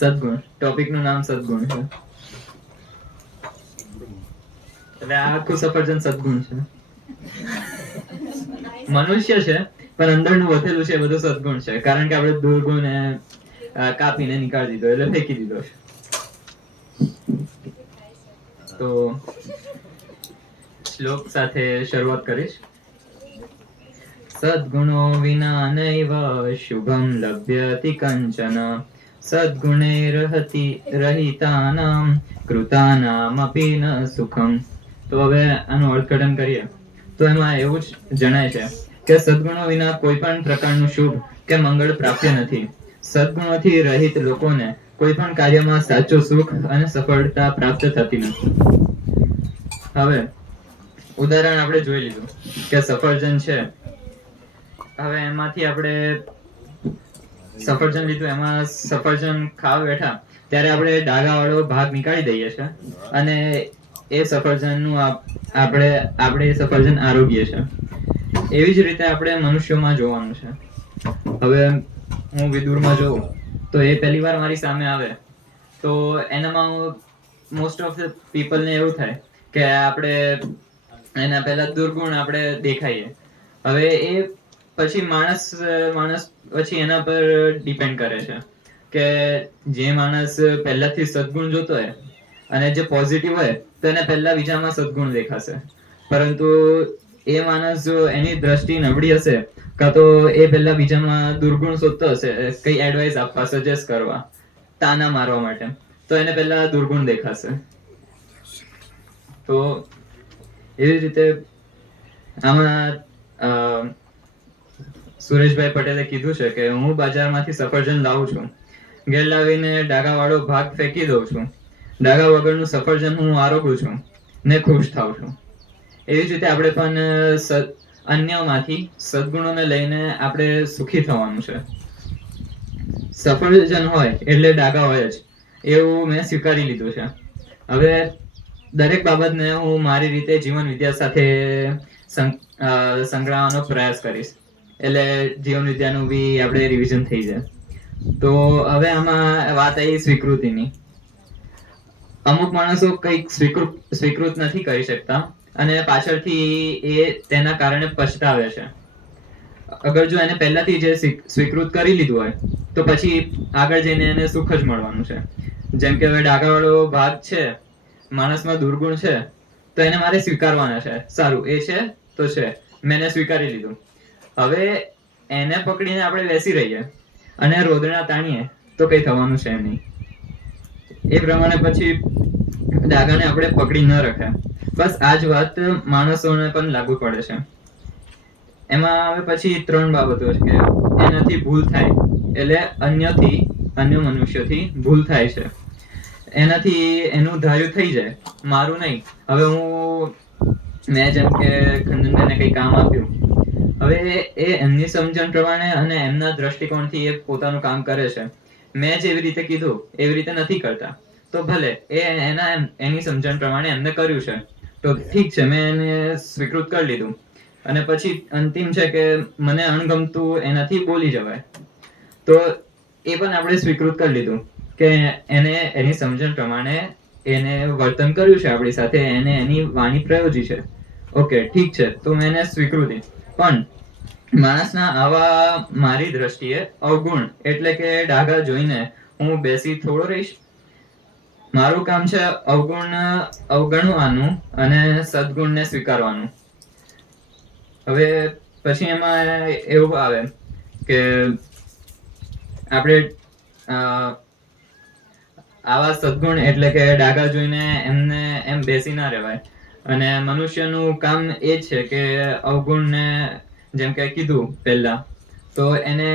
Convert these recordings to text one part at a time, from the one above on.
સદગુણ. Topic નું નામ સદગુણ છે. એટલે આ આખું સફરજન સદગુણ છે. મનુષ્ય છે પણ અંદરનું વધેલું છે બધું સદગુણ છે, કારણ કે આપણે દુર્ગુણ કાપીને નીકાળી દીધો એટલે ફેંકી દીધો છે. તો શ્લોક સાથે શરૂઆત કરીશ. સદ્ગુણો વિના નૈવ શુભમ લભ્યતિ કંચન સદ્ગુણે રહિતાનામ કૃતાનામપી ન સુખમ. તો હવે આનું અર્થઘટન કરીએ તો એમાં એવું જ જણાય છે કે સદ્ગુણો વિના કોઈ પણ પ્રકારનું શુભ કે મંગળ પ્રાપ્ય નથી. સદ્ગુણોથી રહિત લોકોને કોઈ પણ કાર્યમાં સાચું સુખ અને સફળતા પ્રાપ્ત થતી નથી. હવે ઉદાહરણ આપણે જોઈ લીધું કે સફરજન છે. હવે એમાંથી આપણે સફરજન લીધું, એમાં સફરજન ખાવા બેઠા ત્યારે આપણે ડાઘાવાળો ભાગ નીકાળી દઈએ છીએ અને એ સફરજનનું આપણે સફરજન આરોગ્ય છે. એવી જ રીતે આપણે મનુષ્યોમાં જોવાનું છે. હવે હું વિદુરમાં જોઉં તો એ પહેલી વાર મારી સામે આવે તો એનામાં મોસ્ટ ઓફ ધ પીપલને એવું થાય કે આપણે એના પહેલા દુર્ગુણ આપણે દેખાઈએ. હવે એ પછી માણસ પછી એના પર ડિપેન્ડ કરે છે કે જે માણસ પહેલાથી સદગુણ જોતો હોય અને જે પોઝિટિવ હોય તો એને પહેલા બીજામાં સદગુણ દેખાશે. પરંતુ એ માણસ જો એની દ્રષ્ટિ નબળી હશે કાં તો એ પહેલા બીજામાં દુર્ગુણ શોધતો હશે, કઈ એડવાઇસ આપવા, સજેસ્ટ કરવા, તાના મારવા માટે, તો એને પહેલા દુર્ગુણ દેખાશે. તો એવી રીતે આમાં સુરેશભાઈ પટેલે કીધું છે કે હું બજારમાંથી સફરજન લાવું છું, ઘેર લાવીને ડાઘાવાળો ભાગ ફેંકી દઉં છું, ડાઘા વગરનું સફરજન હું આરોગું છું ને ખુશ થાઉં છું. એવી જ રીતે આપણે પણ અન્યમાંથી સદગુણોને લઈને આપણે સુખી થવાનું છે. સફરજન હોય એટલે ડાઘા હોય જ, એવું મેં સ્વીકારી લીધું છે. હવે દરેક બાબતને હું મારી રીતે જીવન વિદ્યા સાથે સંકળાવવાનો પ્રયાસ કરીશ, એટલે જીવન વિદ્યાનું બી આપણે રિવિઝન થઈ જાય. તો હવે આમાં વાત આવી સ્વીકૃતિની. અમુક માણસો કંઈક સ્વીકૃત નથી કરી શકતા અને પાછળથી એ તેના કારણે પછતાવે છે. અગર જો એને પહેલાથી જે સ્વીકૃત કરી લીધું હોય તો પછી આગળ જઈને એને સુખ જ મળવાનું છે. જેમ કે હવે ડાઘાવાળો ભાગ છે, માણસમાં દુર્ગુણ છે, તો એને મારે સ્વીકારવાના છે. સારું, એ છે તો છે, મેં એને સ્વીકારી લીધું. હવે એને પકડીને આપણે બેસી રહીએ અને રોદણા તાણીએ તો કઈ થવાનું છે નહીં. એ પ્રમાણે પછી ડાઘાને આપણે પકડી ન રખાય. બસ આ જ વાત માણસોને પણ લાગુ પડે છે. એમાં હવે પછી 3 બાબતો છે કે એનાથી ભૂલ થાય, એટલે અન્ય મનુષ્યથી ભૂલ થાય છે, એનાથી એનું ધાર્યું થઈ જાય, મારું નહીં. હવે મેં જેમ કે ખંડનભાઈને કંઈ કામ આપ્યું, હવે એ એમની સમજણ પ્રમાણે અને એમના દ્રષ્ટિકોણથી એ પોતાનું કામ કરે છે. મેં જેવી રીતે કીધું એવી રીતે નથી કરતા, તો ભલે એ એની સમજણ પ્રમાણે એમને કર્યું છે તો ઠીક છે, મેં એને સ્વીકૃત કરી લીધું. અને પછી અંતિમ છે કે મને અણગમતું એનાથી બોલી જવાય, તો એ પણ આપણે સ્વીકૃત કરી લીધું કે એને એની સમજણ પ્રમાણે એને વર્તન કર્યું છે આપણી સાથે, એને એની વાણી પ્રયોજી છે. ઓકે, ઠીક છે, તો મેં એને સ્વીકૃતિ. પણ માણસના આવા મારી દ્રષ્ટિએ અવગુણ એટલે કે ડાઘા જોઈને હું બેસી થોડો રહીશ? મારું કામ છે અવગણવાનું અને સદગુણને સ્વીકારવાનું. હવે પછી એમાં એવું આવે કે આપણે આવા સદગુણ એટલે કે ડાઘા જોઈને એમને એમ બેસી ના રહેવાય. અને મનુષ્યનું કામ એ છે કે અવગુણને, જેમ કે કીધું પહેલા, તો એને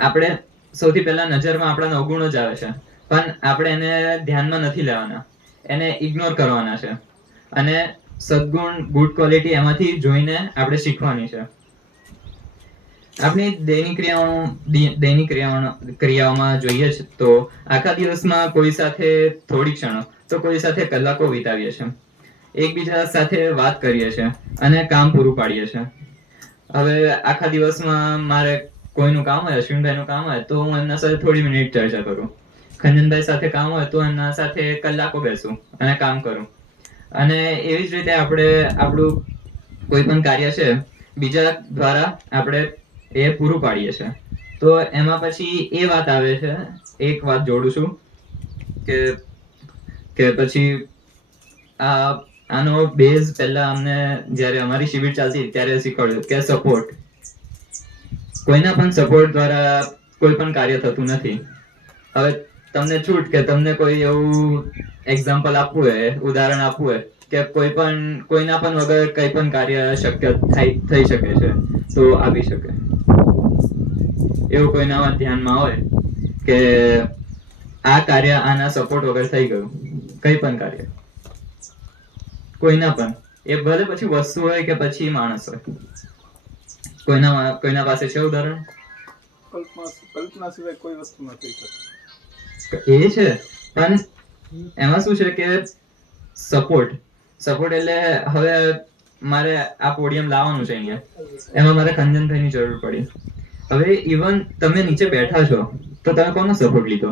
આપણે સૌથી પહેલા નજરમાં આપણા અવગુણો જ આવે છે, પણ આપણે એને ધ્યાનમાં નથી લેવાના, એને ઇગ્નોર કરવાના છે. અને સદગુણ, ગુડ ક્વોલિટી એમાંથી જોઈને આપણે શીખવાની છે. આપણી દૈનિક ક્રિયાઓમાં જોઈએ તો આખા દિવસમાં કોઈ સાથે થોડી ક્ષણો તો કોઈ સાથે કલાકો વિતાવીએ છીએ, એકબીજા સાથે વાત કરીએ છીએ અને કામ પૂરું પાડીએ છીએ. હવે આખા દિવસમાં મારે કોઈનું કામ હોય, અશ્વિનભાઈનું કામ હોય, તો હું એમના સાથે થોડી મિનિટ ચર્ચા કરું. ખંજનભાઈ સાથે કામ હોય તો એના સાથે કલાકો બેસું અને કામ કરું. અને એવી જ રીતે આપણે આપણું કોઈ પણ કાર્ય છે બીજા દ્વારા આપણે એ પૂરું પાડીએ છીએ. તો એમાં પછી એ વાત આવે છે, એક વાત જોડું છું કે પછી આનો બેઝ પહેલા અમને જ્યારે અમારી શિબિર ચાલતી ત્યારે શીખવાડ્યું કે સપોર્ટ, કોઈના પણ સપોર્ટ દ્વારા કોઈ પણ કાર્ય થતું નથી. હવે તમને છૂટ કે તમને કોઈ એવું એક્ઝામ્પલ આપવું હોય, ઉદાહરણ આપવું હોય કે કોઈના પણ વગર કઈ પણ કાર્ય શક્ય થઈ શકે છે તો આપી શકે. એવું કોઈના ધ્યાનમાં હોય કે આ કાર્ય આના સપોર્ટ વગર થઈ ગયું, કઈ પણ કાર્ય કોઈના પણ, એ ભલે પછી વસ્તુ હોય કે પછી માણસ હોય, કોઈના પાસે છે ઉદાહરણ? કલ્પના સિવાય કોઈ વસ્તુ ન થઈ શકે. એ છે, પણ એમાં શું છે કે સપોર્ટ એટલે હવે મારે આ પોડિયમ લાવવાનું છે અહીંયા, એમાં મારે ખંજનભાઈની જરૂર પડી. હવે ઇવન તમે નીચે બેઠા છો તો તમે કોનો સપોર્ટ લીધો?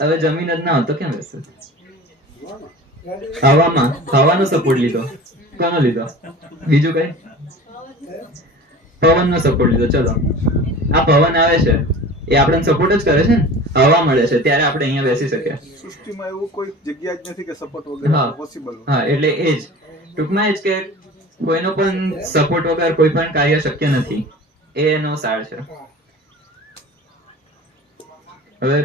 હવે જમીન જ ના હોત તો ક્યાં બેસે? હવાનો સપોર્ટ લીધો. કોનો લીધો? બીજું કઈ? પવનનો સપોર્ટ લીધો. ચલો, આ પવન આવે છે એ આપણને સપોર્ટ જ કરે છે ને, હવા મળે છે ત્યારે આપણે અહીંયા બેસી શકીએ. સૃષ્ટિમાં એવું કોઈ જગ્યા જ નથી કે સપોર્ટ વગર પોસિબલ હોય. હા, એટલે એ જ ટૂંકમાં એ જ કે કોઈનો પણ સપોર્ટ વગર કોઈ પણ કાર્ય શક્ય નથી, એનો સાર છે. હવે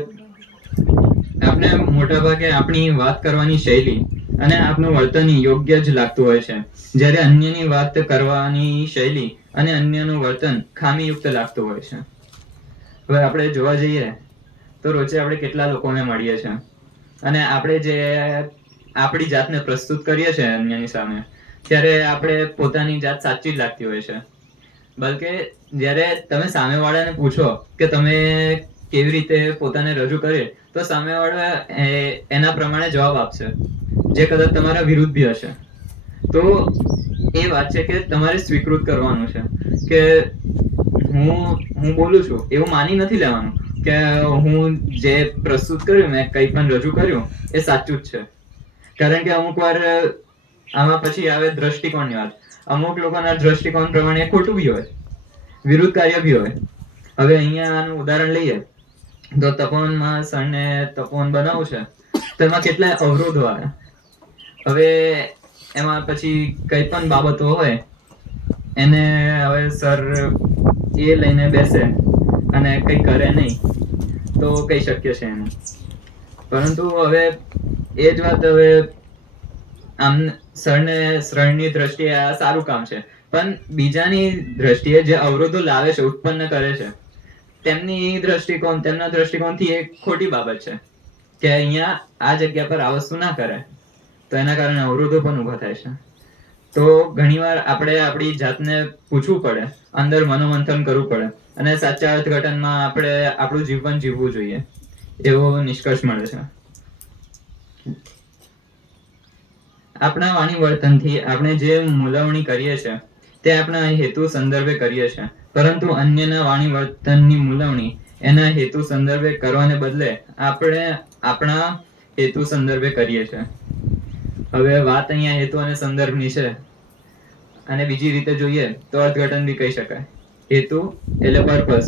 આપણે મોટા ભાગે આપણી વાત કરવાની શૈલી અને આપણું વર્તન યોગ્ય જ લાગતું હોય છે, જ્યારે અન્યની વાત કરવાની શૈલી અને અન્યનું વર્તન ખામીયુક્ત લાગતું હોય છે. હવે આપણે જોવા જઈએ તો રોજે આપણે કેટલા લોકોને મળીએ છીએ અને આપણે જે આપણી જાતને પ્રસ્તુત કરીએ છીએ અન્યની સામે, ત્યારે આપણે પોતાની જાત સાચી જ લાગતી હોય છે. બલકે જ્યારે તમે સામેવાળાને પૂછો કે તમે કેવી રીતે પોતાને રજૂ કરે તો સામેવાળા એના પ્રમાણે જવાબ આપશે, જે કદાચ તમારા વિરુદ્ધ બી હશે. તો એ વાત છે કે તમારે સ્વીકૃત કરવાનું છે કે હું બોલું છું એવું માની નથી લેવાનું કે હું જે પ્રસ્તુત કર્યું, મેં કંઈ પણ રજૂ કર્યું એ સાચું જ છે. કારણ કે અમુક વાર આમાં પછી આવે દ્રષ્ટિકોણની વાત. અમુક લોકોના દ્રષ્ટિકોણ પ્રમાણે ખોટું બી હોય, વિરુદ્ધ કાર્ય બી હોય. હવે અહીંયા આનું ઉદાહરણ લઈએ તો તપોવનમાં સરને તપોવન બનાવવું છે તો એમાં કેટલાય અવરોધો આવે. હવે એમાં પછી કઈ પણ બાબતો હોય એને હવે સર એ લઈને બેસે અને કઈ કરે નહીં તો કઈ શક્ય છે એને. પરંતુ હવે એ જ વાત હવે આમ સરની દ્રષ્ટિએ આ સારું કામ છે, પણ બીજાની દ્રષ્ટિએ જે અવરોધો લાવે છે, ઉત્પન્ન કરે છે, તેમના દ્રષ્ટિકોણથી એ ખોટી બાબત છે કે અહીંયા આ જગ્યા પર આ વસ્તુ ના કરે, તો એના કારણે અવરોધો પણ ઊભા થાય છે. તો ઘણીવાર આપણે આપણી જાતને પૂછવું પડે, અંદર મનોમંથન કરવું પડે અને સાચા અર્થઘટનમાં આપણે આપણું જીવન જીવવું જોઈએ, એવો નિષ્કર્ષ મળે છે. આપણા વાણી વર્તનથી આપણે જે મૂલવણી કરીએ છીએ તે આપણા હેતુ સંદર્ભે કરીએ છીએ, પરંતુ અન્યના વાણી વર્તનની મૂલવણી એના હેતુ સંદર્ભે કરવાને બદલે આપણે આપણા હેતુ સંદર્ભે કરીએ છીએ. હવે વાત અહીંયા હેતુ અને સંદર્ભની છે, અને બીજી રીતે જોઈએ તો અર્થઘટન બી કહી શકાય. હેતુ એટલે પર્પસ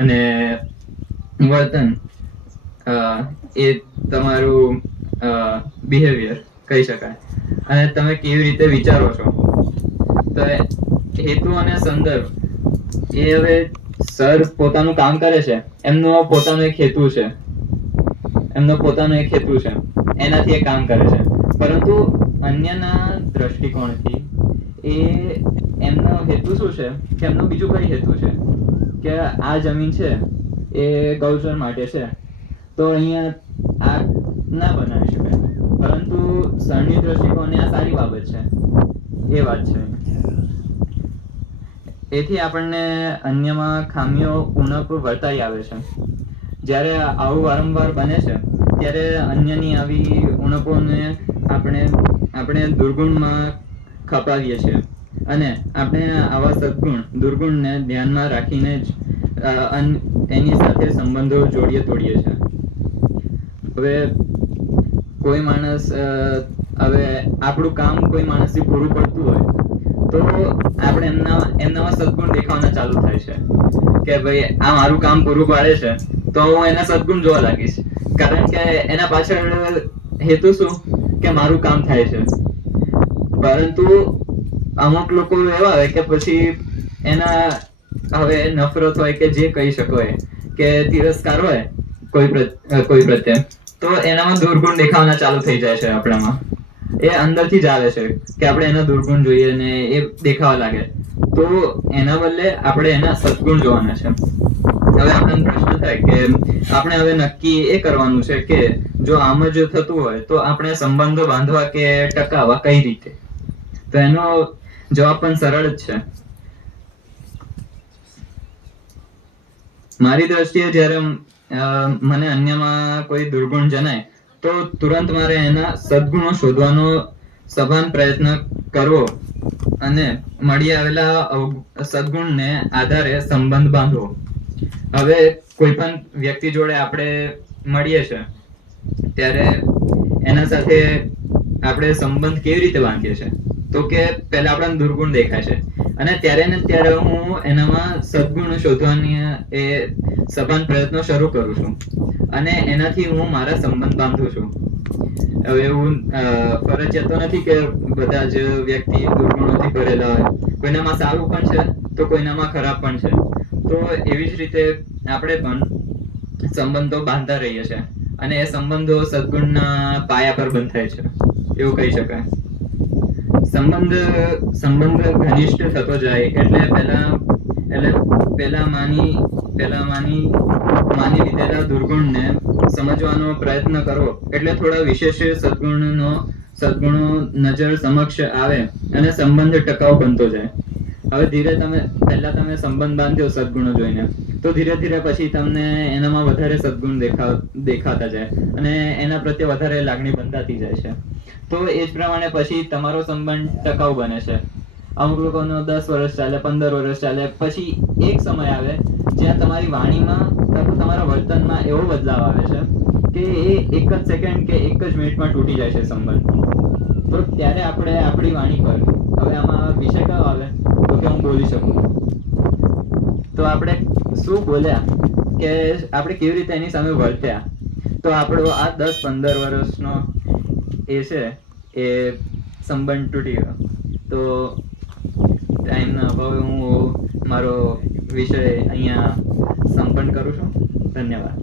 અને વર્તન એ તમારું બિહેવિયર કહી શકાય, અને તમે કેવી રીતે વિચારો છો. તો હેતુ અને સંદર્ભ એ હવે સર પોતાનું કામ કરે છે, એમનો પોતાનો એક હેતુ છે, એનાથી એ કામ કરે છે. પરંતુ અન્યના દ્રષ્ટિકોણથી એમનો હેતુ શું છે કે એમનો બીજું કઈ હેતુ છે કે આ જમીન છે એ ગૌચર માટે છે તો અહીંયા આ ના બનાવી શકાય, પરંતુ સરની દ્રષ્ટિકોણે આ સારી બાબત છે, એ વાત છે. એથી આપણને અન્યમાં ખામીઓ ઉણપ વર્તાઈ આવે છે. જ્યારે આવું વારંવાર બને છે ત્યારે અન્યની આવી ઉણપોને આપણે દુર્ગુણમાં ખપાવીએ છીએ, અને આપણે આવા સદગુણ દુર્ગુણને ધ્યાનમાં રાખીને જ એની સાથે સંબંધો જોડીએ તોડીએ છે. હવે કોઈ માણસ હવે આપણું કામ કોઈ માણસથી પૂરું પડતું હોય તો આપણે એમનામાં સદગુણ દેખાવાના ચાલુ થાય છે કે ભાઈ આ મારું કામ પૂરું પાડે છે તો હું એના સદગુણ જોવા લાગીશ, કારણ કે એના પાછળ હેતુ શું કે મારું કામ થાય છે. પરંતુ અમુક લોકો એવા હોય કે પછી એના હવે નફરત હોય કે જે કહી શકો હોય કે તિરસ્કાર હોય કોઈ પ્રત્યે, તો એનામાં દુર્ગુણ દેખાવાના ચાલુ થઈ જાય છે આપણામાં. એ અંદરથી જ આવે છે કે આપણે એના દુર્ગુણ જોઈએ ને એ દેખાવા લાગે, તો એના બદલે આપણે એના સદગુણ જોવાના છે. હવે આપણને પ્રશ્ન થાય કે આપણે હવે નક્કી એ કરવાનું છે કે જો આમ જ થતું હોય તો આપણે સંબંધો બાંધવા કે ટકાવવા કઈ રીતે? તો એનો જવાબ પણ સરળ જ છે. મારી દ્રષ્ટિએ જ્યારે મને અન્યમાં કોઈ દુર્ગુણ જણાય તો તુરંત મારે એના સદગુણો શોધવાનો સભાન પ્રયત્ન કરવો અને મળી આવેલા સદગુણને આધારે સંબંધ બાંધવો. હવે કોઈ પણ વ્યક્તિ જોડે આપણે મળીએ છે ત્યારે એના સાથે આપણે સંબંધ કેવી રીતે બાંધીએ છીએ? તો કે પહેલા આપણને દુર્ગુણ દેખાય છે અને ત્યારે ને ત્યારે હું એનામાં સદગુણ શોધવાની એ સભાન પ્રયત્નો શરૂ કરું છું અને એનાથી હું મારા સંબંધ બાંધું છું. હવે એવું ફરજિયાત તો નથી કે બધા જ વ્યક્તિ દુર્ગુણોથી ભરેલા હોય. કોઈનામાં સારું પણ છે તો કોઈનામાં ખરાબ પણ છે. તો એવી જ રીતે આપણે પણ સંબંધો બાંધતા રહીએ છીએ અને એ સંબંધો સદગુણના પાયા પર બંધાય છે એવું કહી શકાય. સંબંધ ઘનિષ્ઠ થતો જાય એટલે પહેલા માની લીધેલા દુર્ગુણને સમજવાનો પ્રયત્ન કરવો એટલે થોડા વિશેષ સદગુણો નજર સમક્ષ આવે અને સંબંધ ટકાઉ બનતો જાય. હવે પહેલા તમે સંબંધ બાંધ્યો સદગુણો જોઈને, તો ધીરે ધીરે પછી તમને એનામાં વધારે સદગુણ દેખાતા જાય અને એના પ્રત્યે વધારે લાગણી બંધાતી જાય છે. તો એ જ પ્રમાણે પછી તમારો સંબંધ ટકાઉ બને છે. અમુક લોકોનો 10 વર્ષ ચાલે, 15 વર્ષ ચાલે, પછી એક સમય આવે જ્યાં તમારી વાણીમાં તમારા વર્તનમાં એવો બદલાવ આવે છે કે એ એક જ સેકન્ડ કે એક જ મિનિટમાં તૂટી જાય છે સંબંધ. તો ત્યારે આપણે આપણી વાણી પર હવે આમાં વિષય કયો આવે તો કે હું બોલી શકું. તો આપણે શું બોલ્યા કે આપણે કેવી રીતે એની સામે વર્ત્યા, તો આપણો આ 10-15 વર્ષનો એ છે એ સંબંધ તૂટી ગયો. તો ટાઈમના અભાવે હું મારો વિષય અહીંયા સંપન્ન કરું છું. ધન્યવાદ.